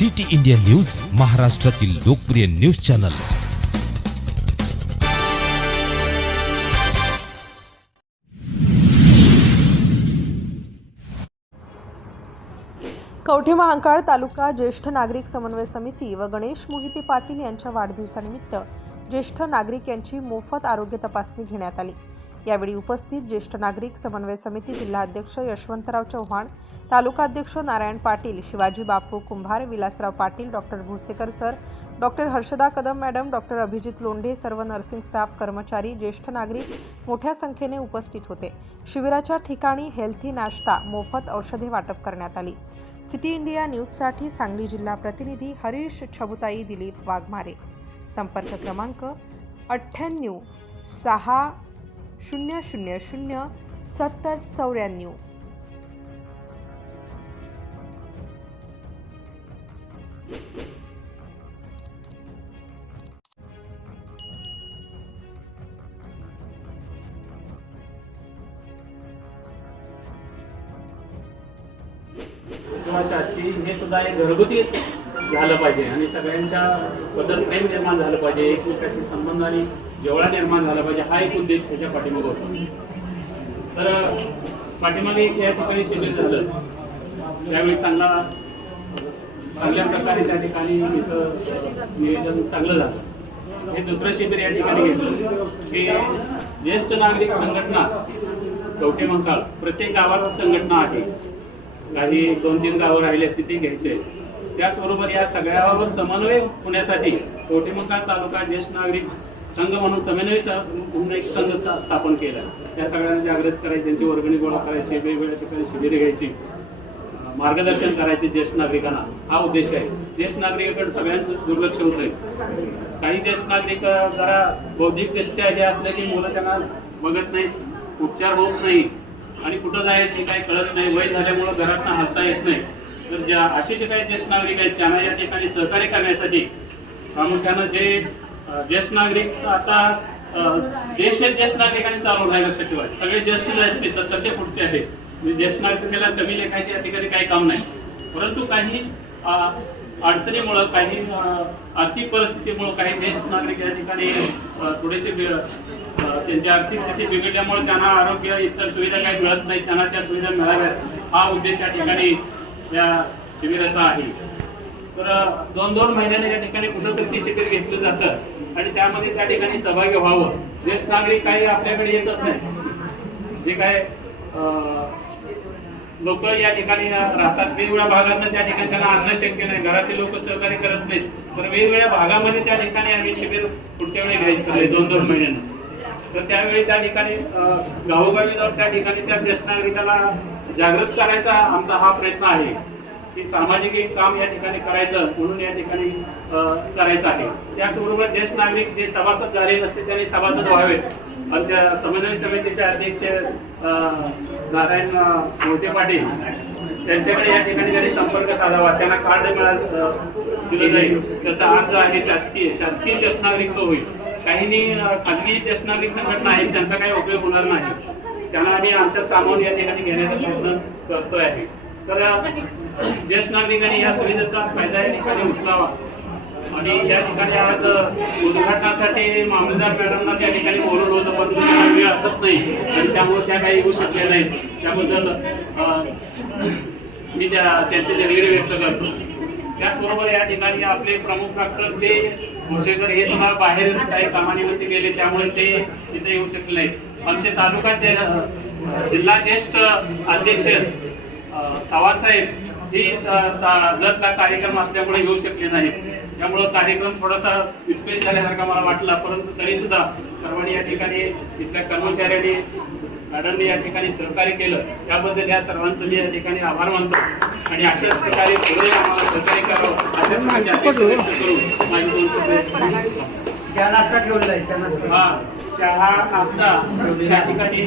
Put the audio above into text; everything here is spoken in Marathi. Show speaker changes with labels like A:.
A: सिटी इंडिया न्यूज महाराष्ट्रातील लोकप्रिय न्यूज चॅनल.
B: कवठे महांकाळ तालुका ज्येष्ठ नागरिक समन्वय समिती व गणेश मोहिते पाटील यांच्या वाढदिवसानिमित्त ज्येष्ठ नागरिक यांची मोफत आरोग्य तपासणी घेण्यात आली. यावेळी उपस्थित ज्येष्ठ नागरिक समन्वय समिती जिल्हाध्यक्ष यशवंतराव चव्हाण तालुकाध्यक्ष Narayan Patil Shivaji Bapu Kumbhar Vilasrao Patil doctor Bhusekar sir doctor Harshada Kadam madam doctor Abhijit Londhe सर्व नर्सिंग स्टाफ कर्मचारी ज्येष्ठ नागरिक मोठ्या संख्येने उपस्थित होते. शिबिराच्या ठिकाणी हेल्थी नाश्ता मोफत औषधे वाटप करण्यात आली. सिटी इंडिया न्यूजसाठी सांगली जिल्हा प्रतिनिधी हरीश छबुताई दिलीप वाघमारे. संपर्क क्रमांक अठ्ठ्याण्णव सहा शून्य शून्य शून्य सत्तर चौऱ्याण्णव.
C: किंवा शासकीय हे सुद्धा एक घरगुती झालं पाहिजे आणि सगळ्यांच्या बद्दल प्रेम निर्माण झालं पाहिजे एकमेकाशी संबंध आणि जेवढा निर्माण झाला पाहिजे हा एक उद्देश त्याच्या पाठीमागे होता. तर पाठीमागे एक या ठिकाणी शिबिर झालं. त्यावेळी चांगला चांगल्या प्रकारे त्या ठिकाणी इथं नियोजन चांगलं झालं. हे दुसरं शिबिर या ठिकाणी घेतलं. की ज्येष्ठ नागरिक संघटना कवठे मंकाळ प्रत्येक गावात संघटना आहे. काही दोन तीन गावं राहिले तिथे घ्यायचे त्याचबरोबर या सगळ्यावर समन्वय होण्यासाठी कवठेमंकाळ तालुका ज्येष्ठ नागरिक संघ म्हणून समन्वय म्हणून एक संघ स्थापन केला. त्या सगळ्यांना जागृत करायची त्यांची वर्गणी गोळा करायची वेगवेगळ्या ठिकाणी शिबिरे घ्यायची मार्गदर्शन करायचे ज्येष्ठ नागरिकांना. हा उद्देश आहे. ज्येष्ठ नागरिकांकडे सगळ्यांचं दुर्लक्ष होत आहे. काही ज्येष्ठ नागरिक जरा बौद्धिकदृष्ट्या हे असल्याची मुलं त्यांना बघत नाही उपचार होत नाही आणि कुठं जायचं काही कळत नाही. वय झाल्यामुळं घरातनं हलता येत नाही. तर ज्या असे जे काही ज्येष्ठ नागरिक आहेत त्यांना या ठिकाणी सहकार्य करण्यासाठी प्रामुख्यानं जे ज्येष्ठ नागरिक आता देश हे ज्येष्ठ नागरिकांनी चालवलं आहे लक्षात ठेवा. सगळे ज्येष्ठ जे असते सत्तरचे पुढचे आहेत. म्हणजे ज्येष्ठ नागरिकाला कमी लेखायचे या ठिकाणी काही काम नाही. परंतु काही अडचणीमुळं काही आर्थिक परिस्थितीमुळं काही ज्येष्ठ नागरिक या ठिकाणी थोडेसे त्यांची आर्थिक स्थिती बिघडल्यामुळे त्यांना आरोग्य इतर सुविधा काही मिळत नाही त्यांना त्या सुविधा मिळाव्यात. हा उद्देश या ठिकाणी या शिबिराचा आहे. तर दोन दोन महिन्याने या ठिकाणी कुठंतरी ते शिबिर घेतलं जातं आणि त्यामध्ये त्या ठिकाणी सहभागी व्हावं. ज्येष्ठ नागरिक काही आपल्याकडे येतच नाही. जे काय लोक या ठिकाणी राहतात. वेगवेगळ्या भागातनं त्या ठिकाणी त्यांना आणणं शक्य नाही. घरातील लोक सहकार्य करत नाहीत. तर वेगवेगळ्या भागामध्ये त्या ठिकाणी आम्ही शिबिर पुढच्या वेळी घ्यायचं आहे. दोन दोन महिन्यानं. तर त्यावेळी त्या ठिकाणी गावोगावी जाऊन त्या ठिकाणी त्या ज्येष्ठ नागरिकाला जागृत करायचा आमचा हा प्रयत्न आहे की सामाजिक एक काम या ठिकाणी करायचं म्हणून या ठिकाणी करायचं आहे. त्याचबरोबर ज्येष्ठ नागरिक जे सभासद झाले नसते त्यांनी सभासद व्हावेत. आमच्या समन्वय समितीचे अध्यक्ष नारायण मोहिते पाटील त्यांच्याकडे या ठिकाणी त्यांनी संपर्क साधावा त्यांना कार्ड मिळा दिलं जाईल. त्याचा अर्ज आहे शासकीय. शासकीय ज्येष्ठ नागरिक तो होईल. काहींनी खाजगी ज्येष्ठ नागरिक संघटना आहेत त्यांचा काही उपयोग होणार नाही. त्यांना आम्ही आमच्या सामावून या ठिकाणी घेण्याचा प्रयत्न करतोय आहे तर ज्येष्ठ नागरिकांनी या सुविधेचा फायदा या ठिकाणी उचलावा. आणि या ठिकाणी आज उद्घाटनासाठी मामलेदार मॅडमना त्या ठिकाणी बोलवलं होतं पण वेळ असत नाही. आणि त्यामुळे त्या काही येऊ शकल्या नाहीत. त्याबद्दल मी त्या त्यांचे जगलेले व्यक्त करतो. त्याचबरोबर या ठिकाणी आपले प्रमुख डॉक्टर ते भोसेकर हे सुद्धा बाहेर काही कामानिमित्त गेले त्यामुळे ते तिथे येऊ शकले नाहीत. आमचे तालुकाचे जिल्हा ज्येष्ठ अध्यक्ष साहेब ही जतला कार्यक्रम असल्यामुळे येऊ शकले नाहीत. त्यामुळं कार्यक्रम थोडासा विस्कळीत झाल्यासारखा मला वाटला परंतु तरी सुद्धा सर्वांनी या ठिकाणी इथल्या कर्मचाऱ्यांनी मॅडमने या ठिकाणी सहकार्य केलं. त्याबद्दल या सर्वांचं मी या ठिकाणी आभार मानतो. आणि अशाच प्रकारे पुढे आम्हाला सहकार्य करावं अशाच करून माझी दोन
D: चहा नाश्ता ठेवलेला आहे चहा नाश्ता
C: हा. चहा नाश्ता या ठिकाणी